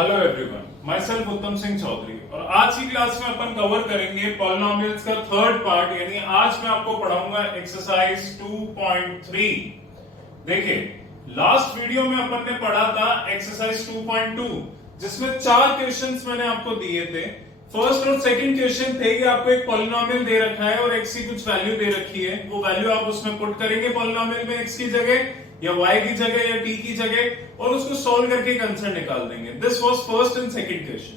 Hello everyone, my self उत्तम सिंह चौधरी और आज की क्लास में अपन कवर करेंगे पॉलिनोमियल्स का थर्ड पार्ट। यानी आज मैं आपको पढ़ाऊंगा एक्सरसाइज 2.3। देखिए, लास्ट वीडियो में अपन ने पढ़ा था एक्सरसाइज 2.2 जिसमें 4 क्वेश्चंस मैंने आपको दिए थे। फर्स्ट और सेकंड क्वेश्चन थे कि आपको एक पॉलिनोमियल दे रखा है और x की कुछ वैल्यू दे रखी है, वो वैल्यू आप उसमें पुट करेंगे पॉलिनोमियल में x की जगह या y की जगह या t की जगह और उसको सॉल्व करके एक आंसर निकाल देंगे। This was first and second question.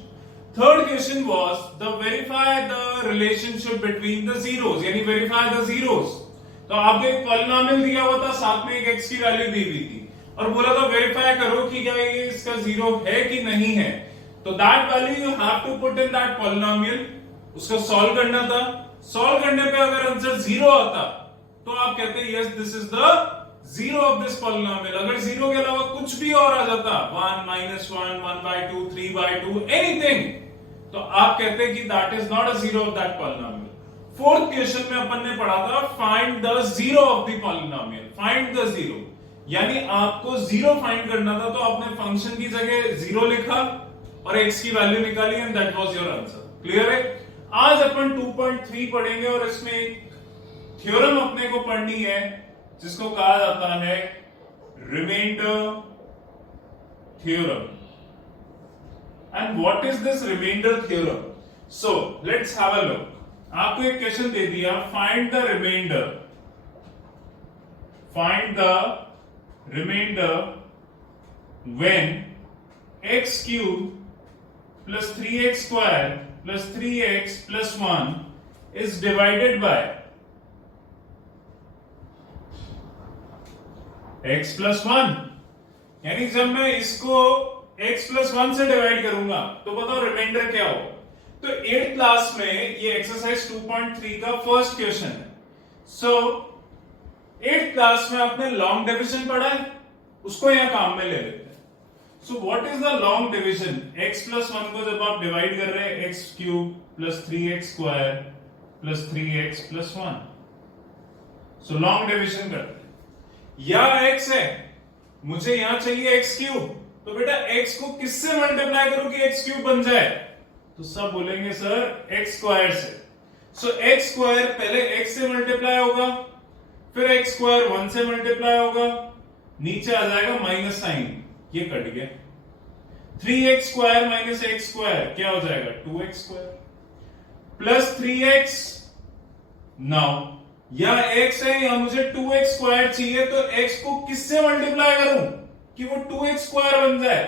Third question was the verify the relationship between the zeros, यानी वेरीफाई द जीरोस। तो आपको एक पॉलिनोमियल दिया हुआ था, साथ में एक x की वैल्यू दी हुई थी और बोला था वेरीफाई करो कि क्या ये इसका जीरो है कि नहीं है। तो that value you have to put in that polynomial, उसको सॉल्व करना था। सॉल्व करने पे अगर आंसर जीरो आता तो आप कहते हैं yes this is the zero of this polynomial. अगर जीरो के अलावा कुछ भी और आ जाता 1 -1 1/2 3/2 एनीथिंग, तो आप कहते हैं कि that is not a zero of that polynomial. Fourth question में अपन ने पढ़ा था find the zero of the polynomial. Find the zero यानी आपको जीरो फाइंड करना था, तो आपने फंक्शन की जगह जीरो लिखा और x की वैल्यू निकाली and that was your answer. Clear है? आज अपन 2.3 पढ़ेंगे और इसमें एक थ्योरम अपने को पढ़नी है जिसको कहा जाता है remainder theorem. And what is this remainder theorem? So let's have a look. आपको एक क्वेश्चन दे दिया, find the remainder, find the reminder when x cube plus 3x square plus 3x plus 1 is divided by x plus 1। यानी जब मैं इसको x plus 1 से divide करूंगा तो बताओ रिमाइंडर क्या हो। तो 8th क्लास में ये एक्सरसाइज 2.3 का फर्स्ट क्वेश्चन है। सो 8th क्लास में आपने लॉन्ग डिवीजन पढ़ा है, उसको यहां काम में ले लेते हैं। So what is the long division? x plus 1 को जब आप डिवाइड कर रहे हैं x cube plus 3x square plus 3x plus 1, so long division करते हैं। या x है, मुझे यहां चाहिए x क्यूब, तो बेटा x को किससे मल्टीप्लाई करूं कि x क्यूब बन जाए? तो सब बोलेंगे सर x स्क्वायर से। सो x स्क्वायर पहले x से मल्टीप्लाई होगा, फिर x स्क्वायर 1 से मल्टीप्लाई होगा, नीचे आ जाएगा माइनस साइन, ये कट गया। 3x square minus x square क्या हो जाएगा? 2x square plus 3x। Now या x है या मुझे 2x स्क्वायर चाहिए, तो x को किससे मल्टीप्लाई करूं कि वो 2x स्क्वायर बन जाए?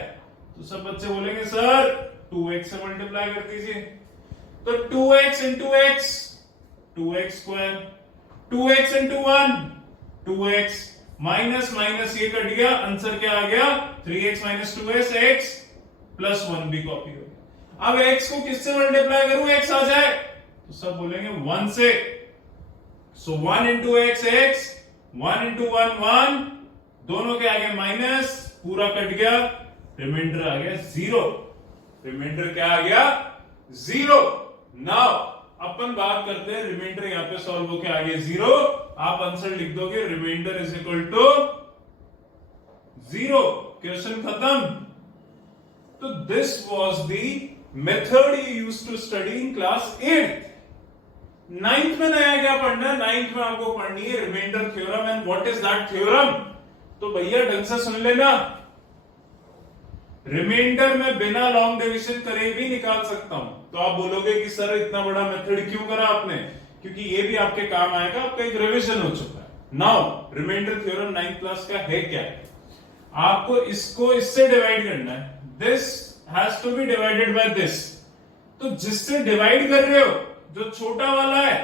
तो सब बच्चे बोलेंगे सर 2x से मल्टीप्लाई कर दीजिए। तो 2x into x 2x square, 2x into 1 2x, minus minus ये कट गया, आंसर क्या आ गया? 3x minus 2x, x plus 1 भी कॉपी हो गया। अब x को किससे मल्टीप्लाई करूं x आ जाए? तो सब बोलेंगे 1 से। सो 1 इंटू x x, 1 इंटू 1 1, दोनों के आगे माइनस, पूरा कट गया, रिमाइंडर आ गया 0। रिमाइंडर क्या आ गया? 0। नाउ अपन बात करते हैं रिमाइंडर यहां पे सॉल्व होके आ गया 0। आप आंसर लिख दोगे remainder is equal to 0। Question खत्म। तो this was the method you used to study in class 8th। 9th में नया क्या पढ़ना है? 9th में आपको पढ़नी है remainder theorem. And what is that theorem? तो भैया ढंग से सुन लेना, रिमाइंडर में बिना लॉन्ग डिवीजन करे भी निकाल सकता हूं। तो आप बोलोगे कि सर इतना बड़ा मेथड क्यों करा आपने? क्योंकि ये भी आपके काम आएगा, आपका एक रिवीजन हो चुका है। Now remainder theorem 9th class का है क्या? आपको इसको इससे डिवाइड करना है। This has to be divided by this. तो जिससे डिवाइड कर रहे हो, जो छोटा वाला है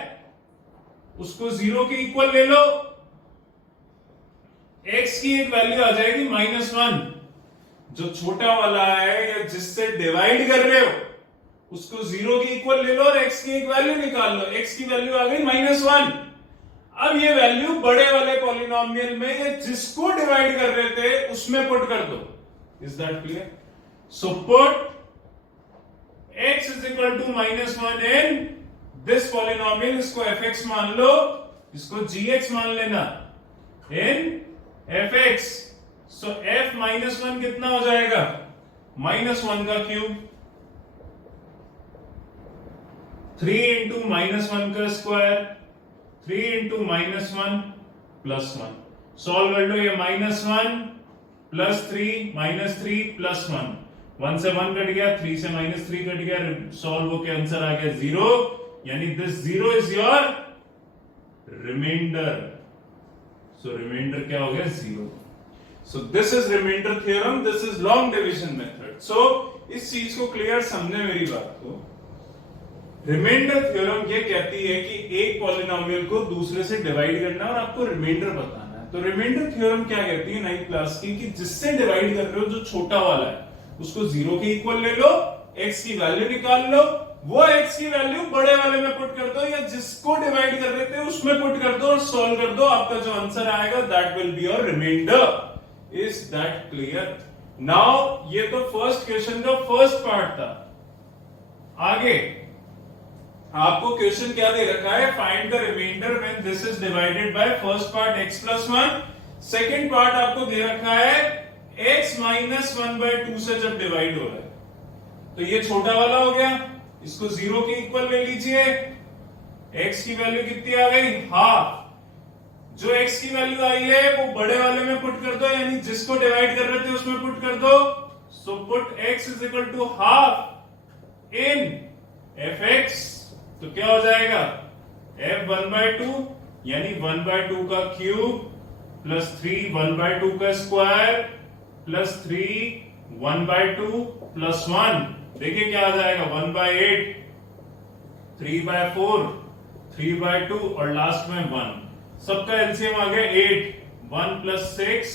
उसको 0 के इक्वल ले लो, x की एक वैल्यू आ जाएगी -1। जो छोटा वाला है या जिससे डिवाइड कर रहे हो उसको 0 के इक्वल ले लो और x की एक वैल्यू निकाल लो। x की वैल्यू आ गई -1। अब ये वैल्यू बड़े वाले पॉलिनोमियल में या जिसको डिवाइड कर रहे थे उसमें पुट कर दो। Is that clear? So put x is equal to -1 in this polynomial. इसको fx मान लो, इसको gx मान लेना इन fx। सो f -1 कितना हो जाएगा? -1 का क्यूब, 3 इंटू -1 का स्क्वायर, 3 इंटू -1 प्लस 1। सॉल्व कर लो, ये -1 प्लस 3 -3 प्लस 1, 1 से 1 कट गया, 3 से -3 कट गया, सॉल्व होके आंसर आ गया 0, यानी this 0 is your reminder. So reminder क्या हो गया? 0। So this is reminder theorem, this is long division method. So इस चीज को क्लियर समझे मेरी बात को। रिमाइंडर थ्योरम ये कहती है कि एक पॉलिनोमियल को दूसरे से डिवाइड करना और आपको रिमाइंडर बताना है। तो रिमाइंडर थ्योरम क्या कहती है 9th क्लास की, कि जिससे डिवाइड कर रहे हो जो छोटा वाला है उसको 0 के इक्वल ले लो, x की वैल्यू निकाल लो, वो x की वैल्यू बड़े वाले में पुट कर दो या जिसको डिवाइड कर रहे थे उसमें पुट कर दो और सॉल्व कर दो, आपका जो आंसर आएगा that will be your remainder. Is that clear? Now ये तो फर्स्ट क्वेश्चन का फर्स्ट पार्ट था। आगे आपको क्वेश्चन क्या दे रखा है? Find the reminder when this is divided by first part x plus 1, second part आपको दे रखा है x माइनस 1/2 से जब डिवाइड हो रहा है। तो ये छोटा वाला हो गया, इसको 0 के इक्वल ले लीजिए, x की वैल्यू कितनी आ गई? हाफ। जो x की वैल्यू आई है वो बड़े वाले में पुट कर दो, यानी जिसको डिवाइड कर रहे थे उसमें पुट कर दो। So put x is equal to half in fx, तो क्या हो जाएगा? f 1/2 यानी 1/2 का क्यूब प्लस 3 1/2 का स्क्वायर प्लस 3 1/2 प्लस 1। देखिए क्या आ जाएगा? 1/8, 3/4, 3/2 और लास्ट में 1। सबका एलसीएम आ गया 8, 1 प्लस 6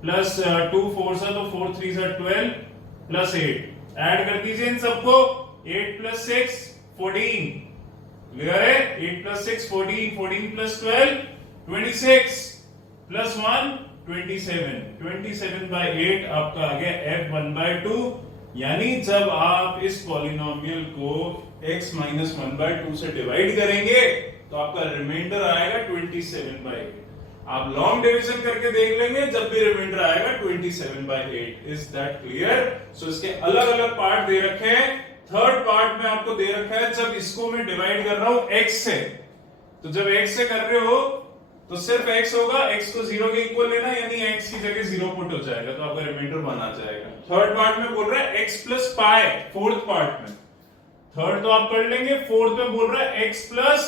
प्लस 2 4 सा, तो 4 3 सा 12 प्लस 8। ऐड कर दीजिए इन सबको, 8 प्लस 6 14, क्लियर है? 8 प्लस 6 14, 14 प्लस 12 26 प्लस 1 27, 27/8 आपका आ गया f 1/2। यानी जब आप इस पॉलिनोमियल को x माइनस 1/2 से डिवाइड करेंगे तो आपका रिमाइंडर आएगा 27/8। आप लॉन्ग डिवीजन करके देख लेंगे, जब भी रिमाइंडर आएगा 27/8। Is that clear? सो इसके अलग अलग पार्ट दे रखे हैं। थर्ड पार्ट में आपको दे रखा है जब इसको मैं डिवाइड कर रहा हूं x से, तो जब x से कर रहे हो तो सिर्फ x होगा, x को 0 के इक्वल लेना, यानी x की जगह 0 पुट हो जाएगा, तो आपका रिमाइंडर 1 आ जाएगा। थर्ड पार्ट में बोल रहा है x plus pi, fourth part में। थर्ड तो आप कर लेंगे, फोर्थ में बोल रहा है x प्लस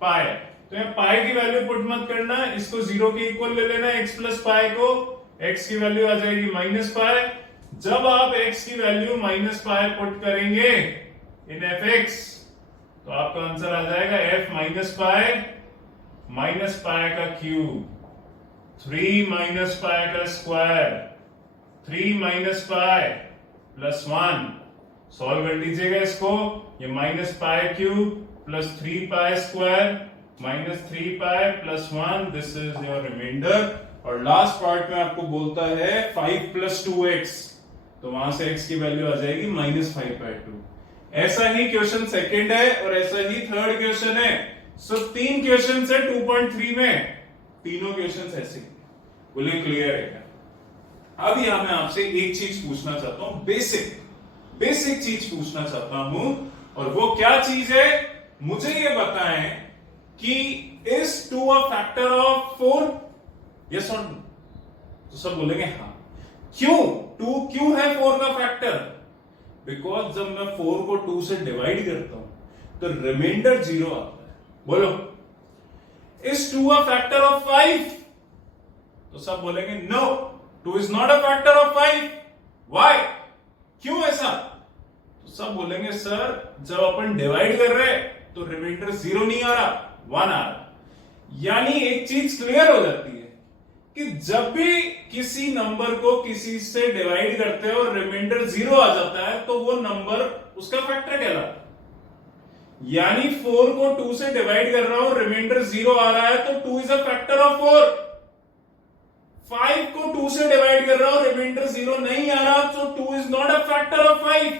पाई। तो यहाँ पाई की वैल्यू पुट मत करना, इसको 0 के इक्वल ले लेना, x प्लस पाई को, x की वैल्यू आ जाएगी माइनस पाई। जब आप x की वैल्यू माइनस पाई पुट करेंगे इन fx, तो आपका आंसर आ जाएगा f माइनस पाई का क्यूब, 3 माइनस पाई का square, 3 minus pi plus 1। Solve कर लीजिएगा इसको, ये minus pi cube plus 3 pi square minus 3 pi plus 1, this is your remainder. और लास्ट पार्ट में आपको बोलता है 5 प्लस 2x, तो वहां से x की वैल्यू आ जाएगी -5/2। ऐसा ही क्वेश्चन सेकंड है और ऐसा ही थर्ड क्वेश्चन है। सो 3 क्वेश्चन है 2.3 में, तीनों क्वेश्चन ऐसे। बोले क्लियर है क्या? अब यहां मैं आपसे एक चीज पूछना चाहता हूं, बेसिक चीज पूछना चाहता हूं, और वो क्या चीज है? मुझे ये बताएं कि is 2 a factor of 4? yes or no? तो सब बोलेंगे हाँ। क्यों 2 क्यों है 4 का फैक्टर? बिकॉज जब मैं 4 को 2 से डिवाइड करता हूं तो रिमाइंडर 0 आता है। बोलो, is 2 a factor of 5? तो सब बोलेंगे no, 2 is not a factor of 5. Why? क्यों ऐसा? तो सब बोलेंगे सर जब अपन डिवाइड कर रहे हैं तो रिमाइंडर 0 नहीं आ रहा, 1 आ रहा। यानी एक चीज क्लियर हो जाती है कि जब भी किसी नंबर को किसी से डिवाइड करते हैं और रिमाइंडर 0 आ जाता है तो वो नंबर उसका फैक्टर कहलाता है। यानी 4 को 2 से डिवाइड कर रहा हूं, रिमाइंडर 0 आ रहा है तो 2 इज अ फैक्टर ऑफ 4। 5 को 2 से डिवाइड कर रहा हूं, रिमाइंडर 0 नहीं आ रहा तो 2 is not a factor of 5।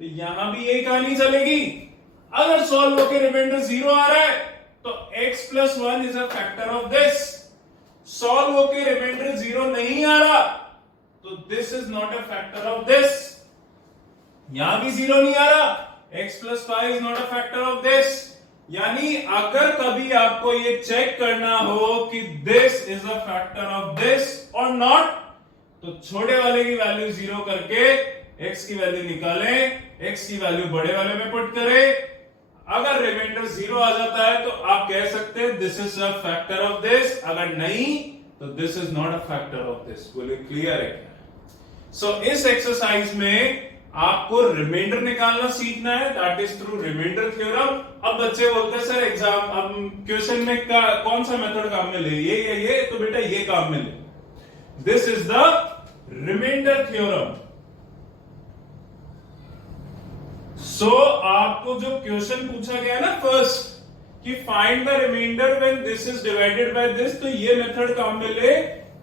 तो यहां भी यही कहानी चलेगी। अगर सॉल्व होकर रिमाइंडर 0 आ रहा है तो x plus 1 is a factor of this. Solve होकर रिमाइंडर 0 नहीं आ रहा तो this is not a factor of this, यहां भी जीरो नहीं आ रहा, x plus 5 is not a factor of this. यानी अगर कभी आपको ये चेक करना हो कि this is a factor of this और नॉट, तो छोटे वाले की वैल्यू जीरो करके x की वैल्यू निकालें, x की वैल्यू बड़े वाले में पुट करें। अगर रिमाइंडर जीरो आ जाता है तो आप कह सकते हैं this is a factor of this, अगर नहीं तो this is not a factor of this. बोले क्लियर है क्या? सो इस एक्सरसाइज में आपको रिमाइंडर निकालना सीखना है, that is through remainder theorem. अब बच्चे बोलते हैं सर एग्जाम अब क्वेश्चन में कौन सा मेथड काम में ले, ये तो बेटा ये काम में ले, this is the reminder theorem. So आपको जो क्वेश्चन पूछा गया ना फर्स्ट कि find the reminder when this is divided by this, तो ये मेथड काम में ले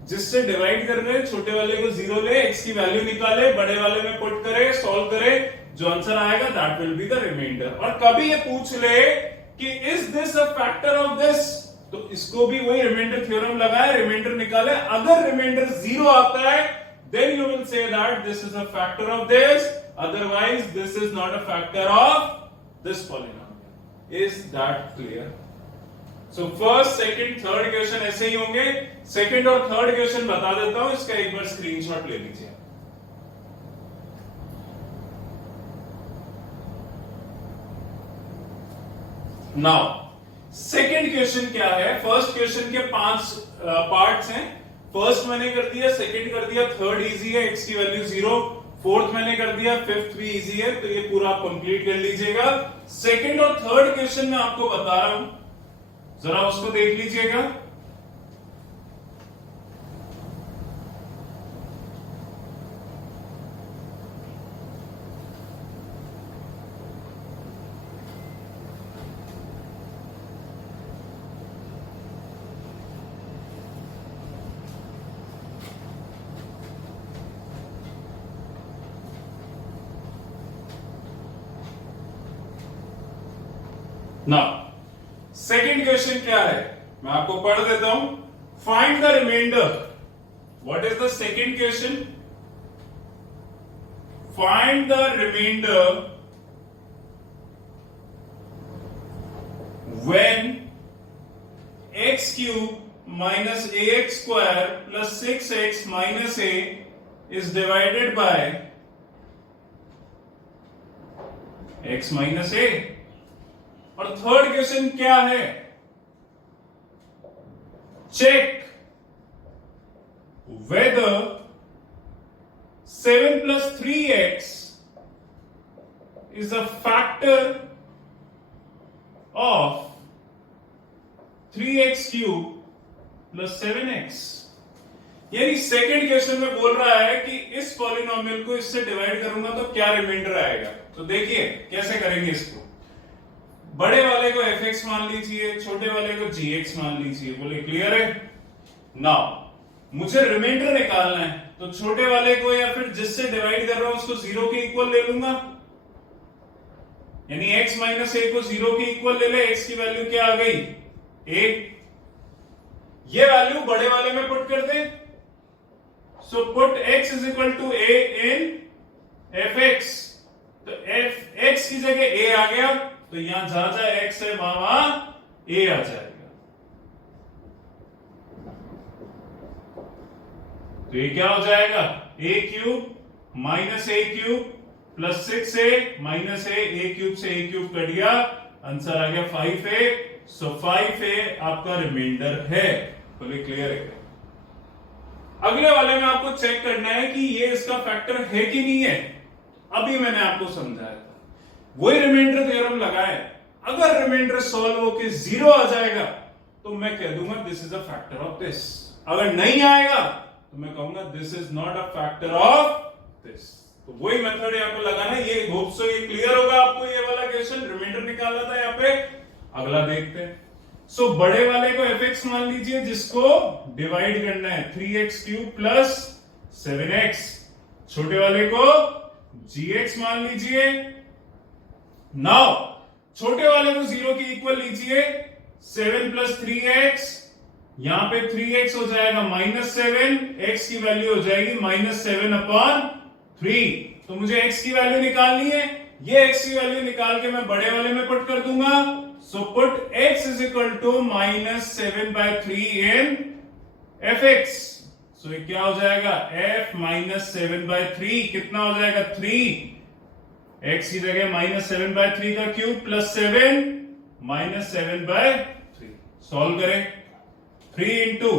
जिससे डिवाइड कर रहे हैं, छोटे वाले को जीरो ले, x की वैल्यू निकाले, बड़े वाले में पुट करे, सॉल्व करे, जो आंसर आएगा that will be the remainder. और कभी ये पूछ ले कि is this a factor of this, तो इसको भी वही रिमाइंडर थ्योरम लगाए, रिमाइंडर निकाले। अगर रिमाइंडर जीरो आता है then you will say that this is a factor of this, otherwise this is not a factor of this polynomial. Is that clear? So first, second, third question ऐसे ही होंगे। Second और third question बता देता हूं, इसका एक बार screenshot ले लीजिए। नाउ सेकंड क्वेश्चन क्या है? फर्स्ट क्वेश्चन के 5 पार्ट्स हैं। फर्स्ट मैंने कर दिया, सेकंड कर दिया, थर्ड इजी है, x की वैल्यू 0, फोर्थ मैंने कर दिया, फिफ्थ भी इजी है, तो ये पूरा आप कंप्लीट कर लीजिएगा। सेकंड और थर्ड क्वेश्चन में आपको बता रहा हूं, जरा उसको देख लीजिएगा। ना सेकेंड क्वेश्चन क्या है, मैं आपको पढ़ देता हूं। Find the remainder, what is the second question? Find the reminder when x cube minus ax square plus 6x minus a is divided by x minus a। और थर्ड क्वेश्चन क्या है? Check whether 7 plus 3x is a factor of 3x cube plus 7x। यानी second question में बोल रहा है कि इस पॉलिनोमियल को इससे डिवाइड करूंगा तो क्या रिमाइंडर आएगा। तो देखिए कैसे करेंगे इसको। बड़े वाले को fx मान लीजिए, छोटे वाले को gx मान लीजिए। बोले क्लियर है? नाउ मुझे रिमाइंडर निकालना है, तो छोटे वाले को या फिर जिससे डिवाइड कर रहा हूं उसको जीरो के इक्वल ले लूंगा, यानी x माइनस a को जीरो के इक्वल ले ले। x की वैल्यू क्या आ गई? a। ये वैल्यू बड़े वाले में पुट कर दे, so put x is equal to a in fx। तो x की जगह a आ गया, तो यहां जहां जहां x है वहां a आ जाएगा। तो ये क्या हो जाएगा? a cube minus a cube plus 6a minus a cube से a क्यूब कट गया, आंसर आ गया 5a। सो 5a आपका रिमाइंडर है। बोले क्लियर है? अगले वाले में आपको चेक करना है कि ये इसका फैक्टर है कि नहीं है। अभी मैंने आपको समझाया था, वही रिमाइंडर थ्योरम लगाए। अगर रिमाइंडर सॉल्व होके जीरो आ जाएगा तो मैं कह दूंगा this is a factor of this. अगर नहीं आएगा तो मैं कहूंगा this is not a factor of this. तो वही मेथड है आपको लगाना। ये होप सो ये क्लियर होगा आपको। ये वाला क्वेश्चन रिमाइंडर निकालना था यहाँ पे। अगला देखते हैं। सो बड़े वाले को fx मान लीजिए जिसको डिवाइड करना है, 3x क्यूब प्लस 7x। छोटे वाले को gx मान लीजिए। नाउ छोटे वाले को जीरो के इक्वल लीजिए, 7 प्लस 3x यहां पे 3x हो जाएगा -7, x की वैल्यू हो जाएगी -7/3। तो मुझे x की वैल्यू निकालनी है, ये x की वैल्यू निकाल के मैं बड़े वाले में पुट कर दूंगा। So put x is equal to -7/3 in fx। So ये क्या हो जाएगा, f -7/3 कितना हो जाएगा 3, x की जगह -7/3 का क्यूब प्लस 7 -7/3। सॉल्व करें, 3 इंटू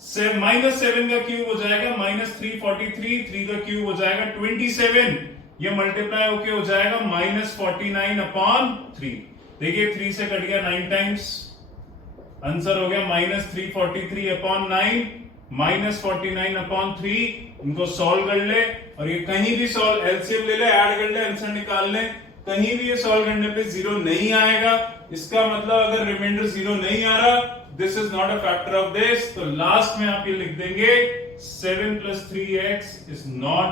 -7 का क्यूब हो जाएगा -343, 3 का क्यूब हो जाएगा 27, ये मल्टीप्लाई होके हो जाएगा -49/3। देखिए 3 से कट गया 9 टाइम्स, आंसर हो गया -343/9 -49/3। इनको सॉल्व कर ले, और ये कहीं भी सॉल्व, एलसीएम ले ले, ऐड कर ले, आंसर निकाल ले, कहीं भी ये सॉल्व करने पे जीरो नहीं आएगा। इसका मतलब अगर रिमाइंडर जीरो नहीं आ रहा, this is not a factor of this. तो लास्ट में आप ये लिख देंगे 7 + 3x is not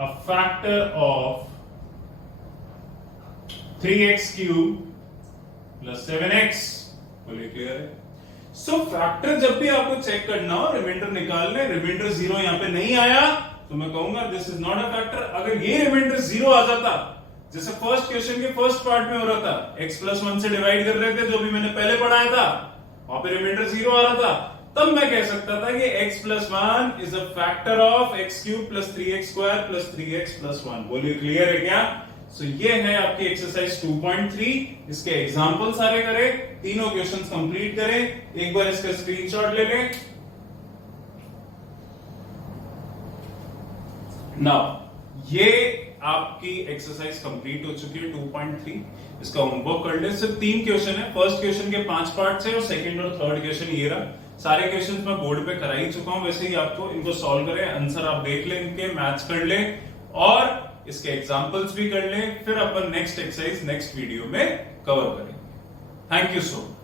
a factor of 3x³ + 7x। बोलिए क्लियर है? सो फैक्टर जब भी आपको चेक करना हो, रिमाइंडर निकालने, रिमाइंडर जीरो यहां पे नहीं आया तो मैं कहूंगा this is not a factor. अगर ये रिमाइंडर जीरो आ जाता, जैसे फर्स्ट क्वेश्चन के फर्स्ट पार्ट में हो रहा था, x + 1 से डिवाइड कर रहे थे, जो भी मैंने पहले पढ़ाया था, वहां पे रिमाइंडर जीरो आ रहा था, तब मैं कह सकता था कि x + 1 is a factor of x³ + 3x² + 3x + 1। बोलिए क्लियर है क्या? सो ये है आपकी एक्सरसाइज 2.3। इसके एग्जांपल सारे करें, तीनों क्वेश्चंस कंप्लीट करें, एक बार इसका स्क्रीनशॉट ले लें। नाउ ये आपकी एक्सरसाइज कंप्लीट हो चुकी है 2.3। इसका होमवर्क कर ले। सिर्फ 3 क्वेश्चन है, फर्स्ट क्वेश्चन के 5 पार्ट्स है और सेकंड और थर्ड क्वेश्चन ये रहा। सारे क्वेश्चंस मैं बोर्ड पे करा ही चुका हूं, वैसे ही आपको इनको सॉल्व करें, आंसर आप देख लें, इनके मैच कर लें और इसके एग्जांपल्स भी कर लें, फिर अपन नेक्स्ट एक्सरसाइज नेक्स्ट वीडियो में कवर करेंगे। Thank you so much.